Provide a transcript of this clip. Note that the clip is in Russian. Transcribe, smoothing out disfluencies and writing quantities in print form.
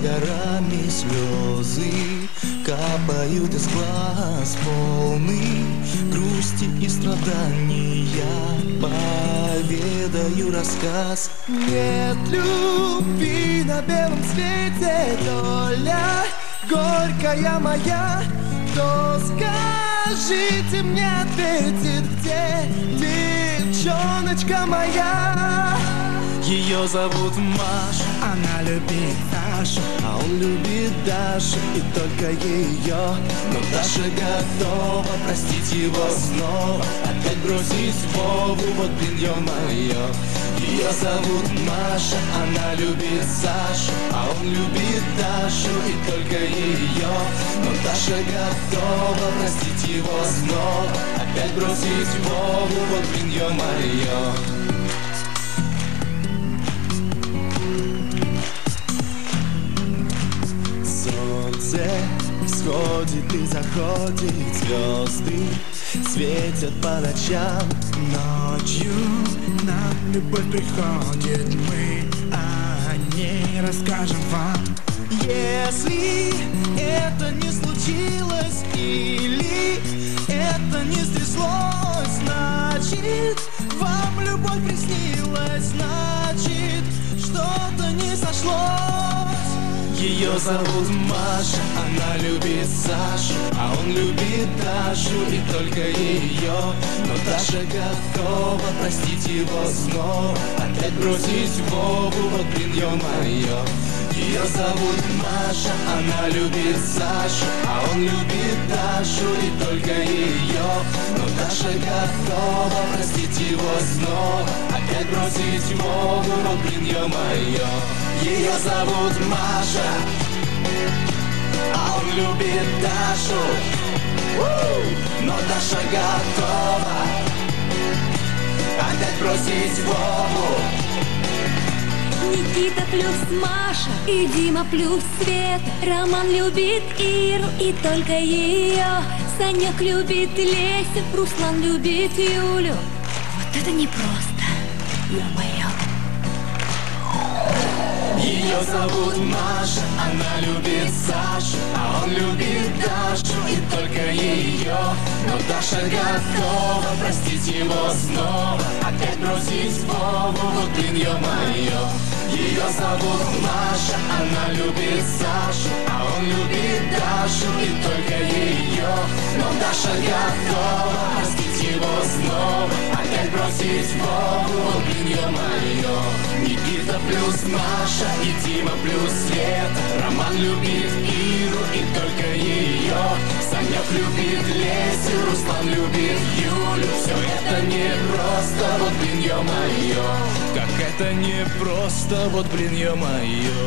горами слезы капают из глаз, полны грусти и страданий. Я поведаю рассказ. Нет любви на белом свете, доля горькая моя. Кто, скажите мне, ответит, где девчоночка моя? Ее зовут Маша, она любит Дашу, а он любит Дашу и только ее. Но Даша готова простить его снова, опять бросить Вову, вот блин, ё-моё. Ее зовут Маша, она любит Сашу, а он любит Дашу и только ее. Но Даша готова простить его снова, опять бросить Вову, вот блин, ё-моё. Всходит и заходит, звезды светят по ночам. Ночью нам любовь приходит, мы о ней расскажем вам. Если это не случилось или это не стряслось, значит, вам любовь приснилась, значит, что-то не сошлось. Ее зовут Маша, она любит Сашу, а он любит Дашу и только ее. Но Даша готова простить его снова, опять бросить Вову, вот блин, ё-моё. Ее зовут Маша, она любит Сашу, а он любит Дашу и только ее. Но Даша готова простить его снова, опять бросить Вову, вот блин, ё-моё. Ее зовут Маша, а он любит Дашу, но Даша готова опять бросить Вову. Никита плюс Маша и Дима плюс Света. Роман любит Иру и только ее. Санек любит Лесю, Руслан любит Юлю. Вот это непросто, ё-моё. Ее зовут Маша, она любит Сашу, а он любит Дашу и только ее. Но Даша готова простить его снова, опять бросить Вову, вот блин, ё-моё. Ее зовут Маша, она любит Сашу, а он любит Дашу и только ее. Но Даша готова простить его снова, опять бросить Вову, вот блин, ё-моё. Никита плюс Маша и Дима плюс Света. Роман любит Иру и только ее. Санек любит Лесю, Руслан любит Юлю. Все это не просто, вот блин, ё-моё. Как это не просто, вот блин, ё-моё.